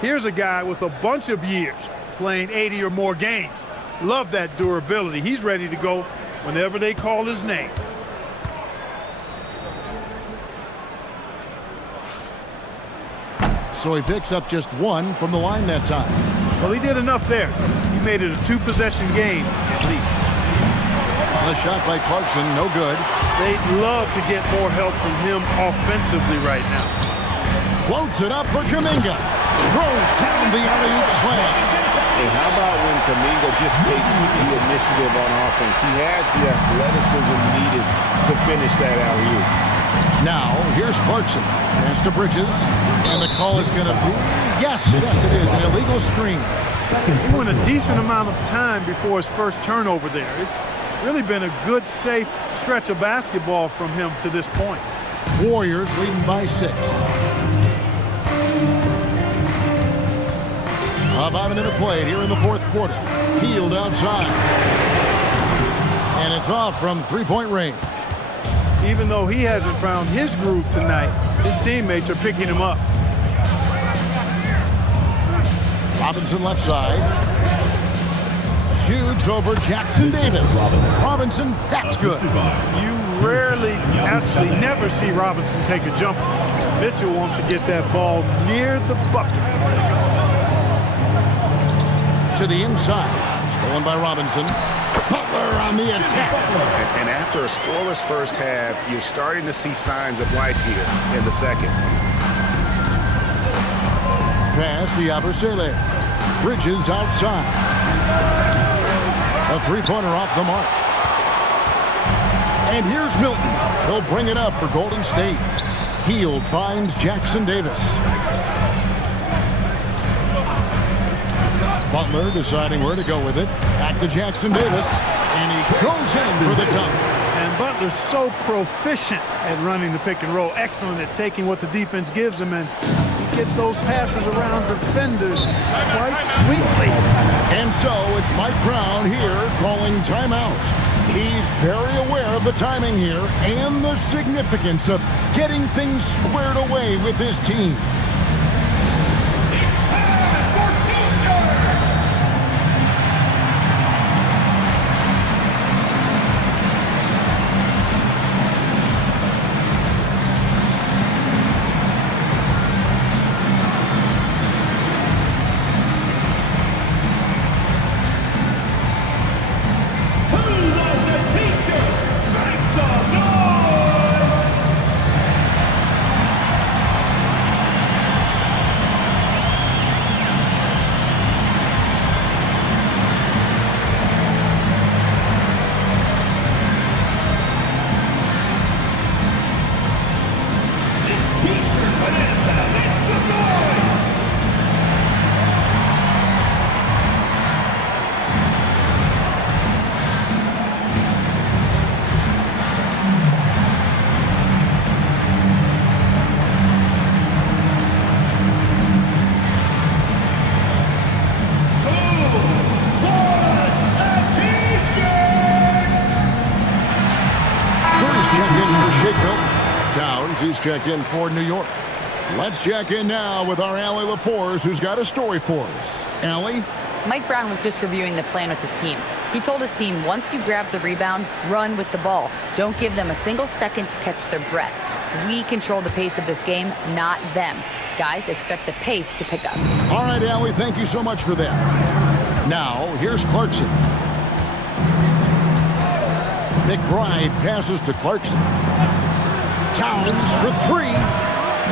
here's a guy with a bunch of years playing 80 or more games. Love that durability. He's ready to go whenever they call his name. So he picks up just 1 from the line that time. Well, he did enough there. He made it a 2-possession game, at least. A shot by Clarkson, no good. They'd love to get more help from him offensively right now. Floats it up for Kuminga. Throws down the alley-oop slam. And how about when Kuminga just takes the initiative on offense? He has the athleticism needed to finish that alley-oop. Now, here's Clarkson. Pass to Bridges. And the call is going to be, yes, it is, an illegal screen. He went a decent amount of time before his first turnover there. It's really been a good, safe stretch of basketball from him to this point. Warriors leading by 6. About a minute played here in the fourth quarter. Hield outside. And it's off from three-point range. Even though he hasn't found his groove tonight, his teammates are picking him up. Robinson left side. Shoots over Jackson Davis. Robinson, that's good. You rarely, actually never see Robinson take a jumper. Mitchell wants to get that ball near the bucket. To the inside. Stolen by Robinson. Butler on the attack. And after a scoreless first half, you're starting to see signs of life here in the second. Pass to Yabusele. Bridges outside. A three-pointer off the mark. And here's Milton. He'll bring it up for Golden State. Hield finds Jackson Davis. Butler deciding where to go with it. Back to Jackson Davis. And he goes in for the dunk. And Butler's so proficient at running the pick and roll. Excellent at taking what the defense gives him, and he gets those passes around defenders quite sweetly. And so it's Mike Brown here calling timeout. He's very aware of the timing here and the significance of getting things squared away with his team. He's checked in for New York. Let's check in now with our Allie LaForce, who's got a story for us. Allie? Mike Brown was just reviewing the plan with his team. He told his team, once you grab the rebound, run with the ball. Don't give them a single second to catch their breath. We control the pace of this game, not them. Guys, expect the pace to pick up. All right, Allie, thank you so much for that. Now, here's Clarkson. McBride passes to Clarkson. Towns for three.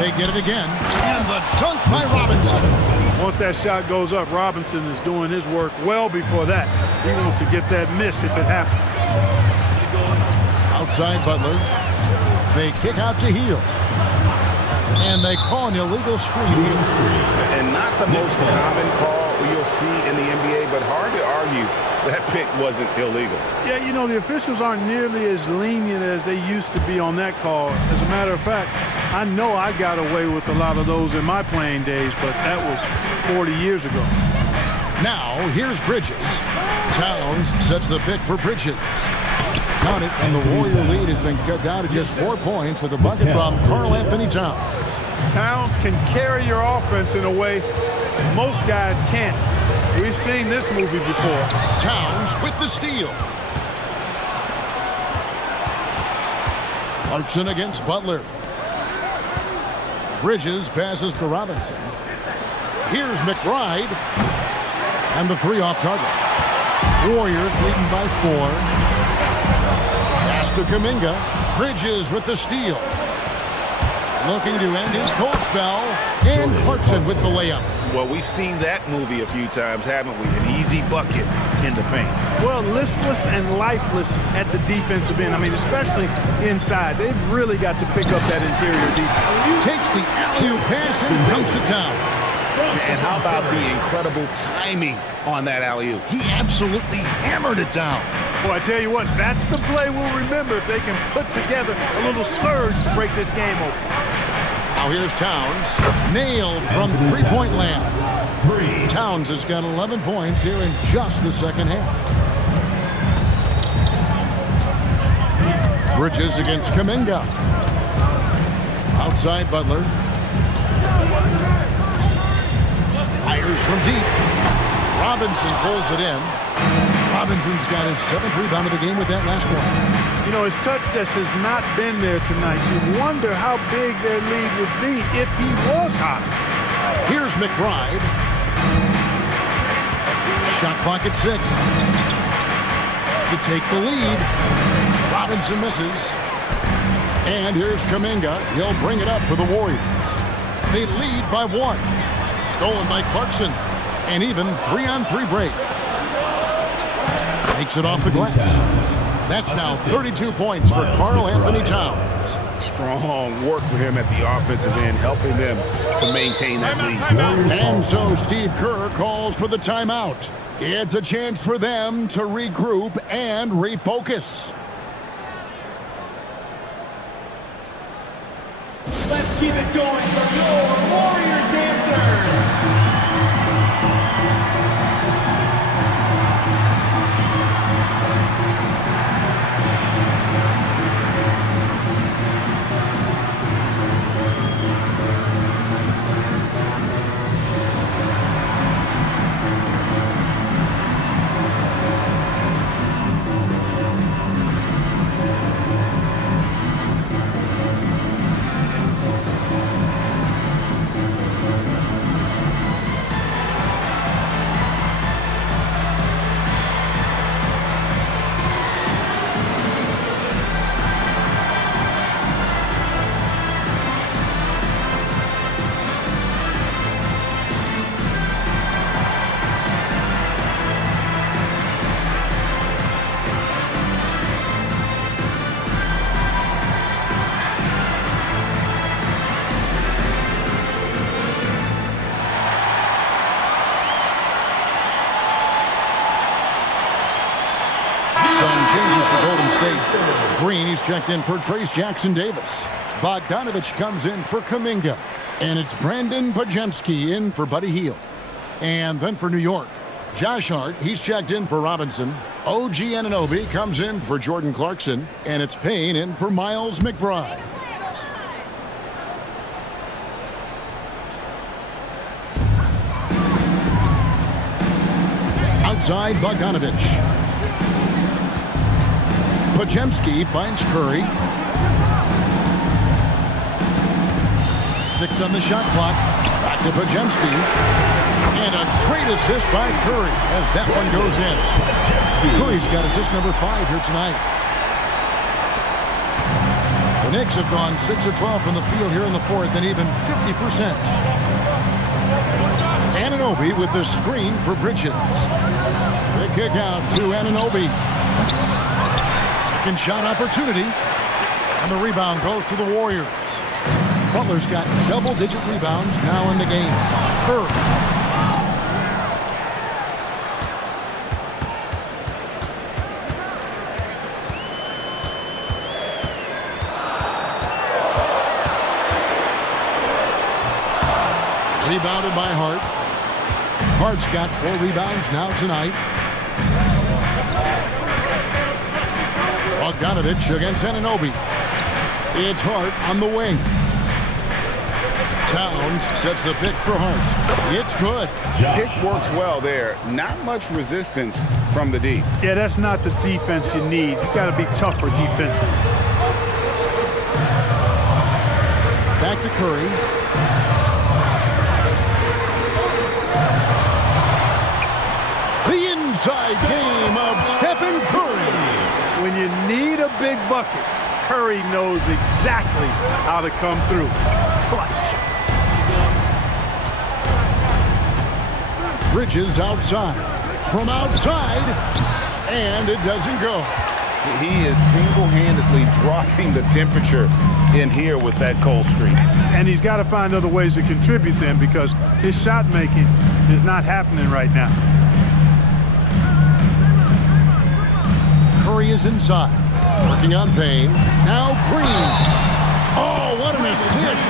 They get it again. And the dunk by Robinson. Once that shot goes up, Robinson is doing his work well before that. He wants to get that miss if it happens. Outside Butler. They kick out to Hield. And they call an illegal screen here. And not the most common call you'll see in the NBA, but hard to argue that pick wasn't illegal. Yeah, you know, the officials aren't nearly as lenient as they used to be on that call. As a matter of fact, I know I got away with a lot of those in my playing days, but that was 40 years ago. Now, here's Bridges. Towns sets the pick for Bridges. Count it, and the Warrior lead has been cut down to just 4 points with a bucket from Karl Anthony Towns. Towns can carry your offense in a way most guys can't. We've seen this movie before. Towns with the steal. Clarkson against Butler. Bridges passes to Robinson. Here's McBride. And the three off target. Warriors leading by 4. Pass to Kuminga. Bridges with the steal. looking to end his cold spell, and Clarkson with the layup. Well, we've seen that movie a few times, haven't we? An easy bucket in the paint. Well, listless and lifeless at the defensive end. I mean, especially inside. They've really got to pick up that interior defense. Takes the alley-oop pass and dunks it down. And how about the incredible timing on that alley-oop? He absolutely hammered it down. Well, I tell you what, that's the play we'll remember if they can put together a little surge to break this game open. Now here's Towns. Nailed from three-point land. Towns has got 11 points here in just the second half. Bridges against Kuminga. Outside Butler. Fires from deep. Robinson pulls it in. Robinson's got his 7th rebound of the game with that last one. You know, his touch just has not been there tonight. You wonder how big their lead would be if he was hot. Here's McBride. Shot clock at 6. To take the lead. Robinson misses. And here's Kuminga. He'll bring it up for the Warriors. They lead by 1. Stolen by Clarkson. And even 3-on-3 break. Takes it off the glass. That's now 32 points for Karl Anthony Towns. Strong work for him at the offensive end, helping them to maintain that lead. And so Steve Kerr calls for the timeout. It's a chance for them to regroup and refocus. Let's keep it going for your Warriors dancers. Green, he's checked in for Trace Jackson-Davis. Bogdanovich comes in for Kuminga. And it's Brandon Pajemski in for Buddy Hield. And then for New York, Josh Hart, he's checked in for Robinson. OG Anunoby comes in for Jordan Clarkson. And it's Payne in for Miles McBride. Outside Bogdanovich. Pajemski finds Curry. 6 on the shot clock. Back to Pajemski. And a great assist by Curry as that one goes in. Curry's got assist number 5 here tonight. The Knicks have gone 6 of 12 from the field here in the 4th and even 50%. Anunoby with the screen for Bridges. The kick out to Anunoby. Second shot opportunity. And the rebound goes to the Warriors. Butler's got double-digit rebounds now in the game. Curry. Rebounded by Hart. Hart's got 4 rebounds now tonight. Bogdanovich against Anunoby. It's Hart on the wing. Towns sets the pick for Hart. It's good. Pick works well there. Not much resistance from the D. Yeah, that's not the defense you need. You got to be tougher defensively. Back to Curry. The inside game of Stephen Curry. When you need a big bucket, Curry knows exactly how to come through. Clutch. Bridges outside. From outside, and it doesn't go. He is single-handedly dropping the temperature in here with that cold streak. And he's got to find other ways to contribute then, because his shot making is not happening right now. Curry is inside, working on Payne. Now Green. Oh, what an assist,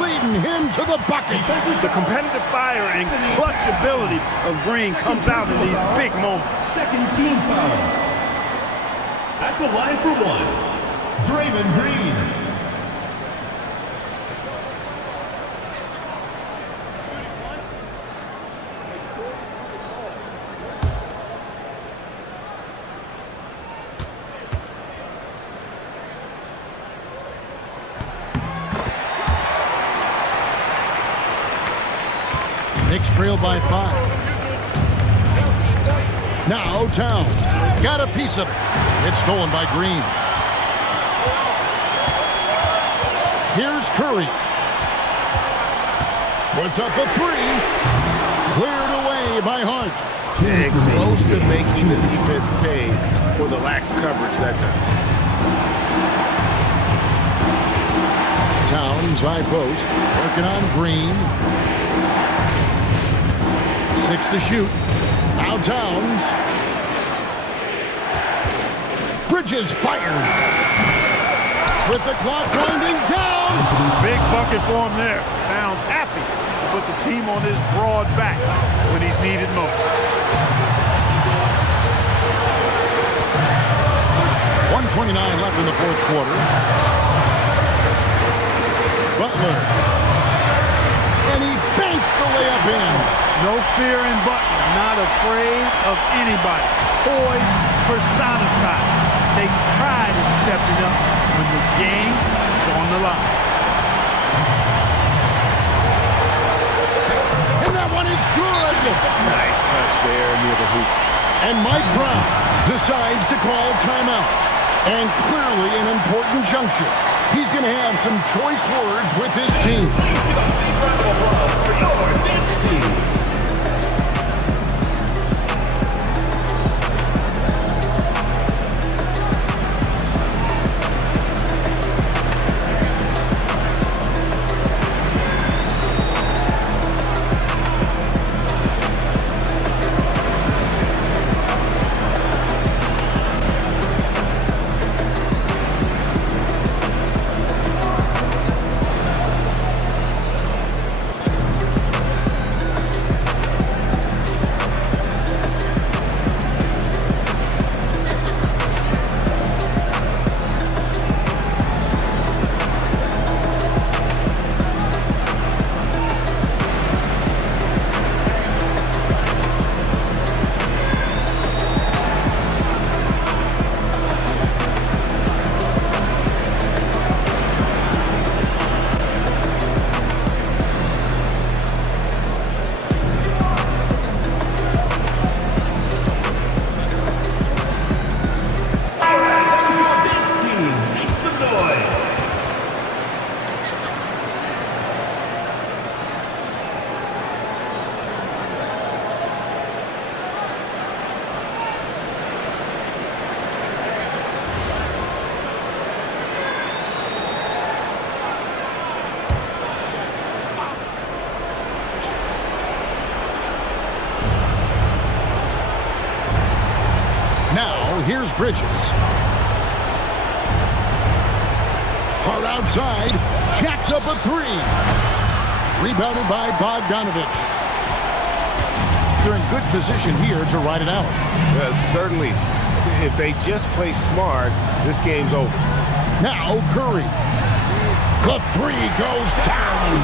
leading him to the bucket. The competitive fire and clutch ability of Green comes out in these big moments. Second team foul. At the line for one, Draymond Green. Knicks trail by 5. Now Towns got a piece of it. It's stolen by Green. Here's Curry. Puts up a 3. Cleared away by Hart. And close to making the defense pay for the lax coverage that time. Towns high post, working on Green. 6 to shoot. Now Towns. Bridges fires. With the clock winding down. Big bucket for him there. Towns happy to put the team on his broad back when he's needed most. 1:29 left in the fourth quarter. Butler. And he banks the layup in. No fear in Butler, not afraid of anybody. Poise personified. Takes pride in stepping up when the game is on the line. And that one is good. Nice touch there near the hoop. And Mike Brown decides to call timeout. And clearly an important juncture. He's going to have some choice words with his team. Here's Bridges. Hard outside. Jacks up a 3. Rebounded by Bogdanovich. They're in good position here to ride it out. Well, certainly, if they just play smart, this game's over. Now Curry. The 3 goes down.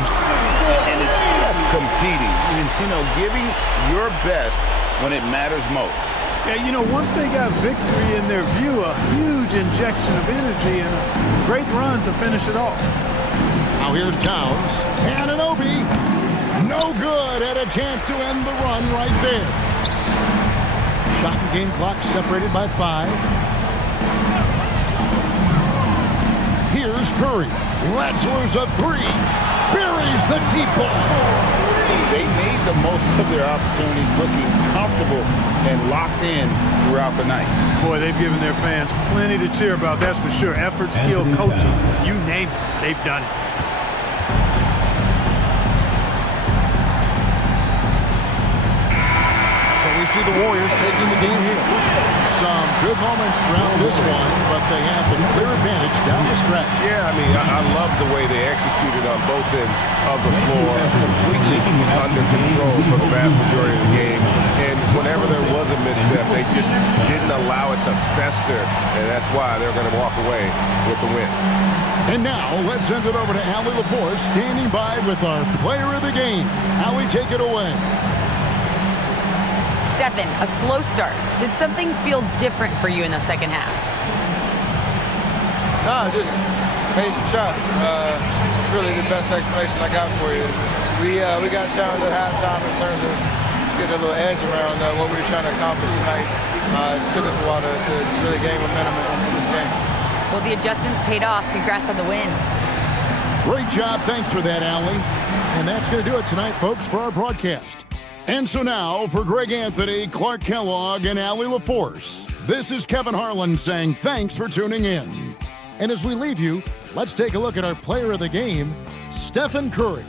And it's just competing. You know, giving your best when it matters most. Yeah, you know, once they got victory in their view, a huge injection of energy and a great run to finish it off. Now here's Towns. Anunoby. No good. Had a chance to end the run right there. Shot and game clock separated by 5. Here's Curry. Lets loose a three. Buries the deep ball. They made the most of their opportunities, looking comfortable and locked in throughout the night. Boy, they've given their fans plenty to cheer about, that's for sure. Effort, skill, coaching, you name it, they've done it. So we see the Warriors taking the game here. Some good moments throughout this one, but they have the clear advantage down the stretch. Yeah, I mean, I love the way they executed on both ends of the floor, completely under control for the vast majority of the game. And whenever there was a misstep, they just didn't allow it to fester, and that's why they're going to walk away with the win. And now, let's send it over to Allie LaForce, standing by with our player of the game. Allie, take it away. Stephen, a slow start. Did something feel different for you in the second half? No, just made some shots. It's really the best explanation I got for you. We got challenged at halftime in terms of getting a little edge around what we were trying to accomplish tonight. It took us a while to really gain momentum in this game. Well, the adjustments paid off. Congrats on the win. Great job. Thanks for that, Allie. And that's going to do it tonight, folks, for our broadcast. And so now, for Greg Anthony, Clark Kellogg, and Allie LaForce, this is Kevin Harlan saying thanks for tuning in. And as we leave you, let's take a look at our player of the game, Stephen Curry.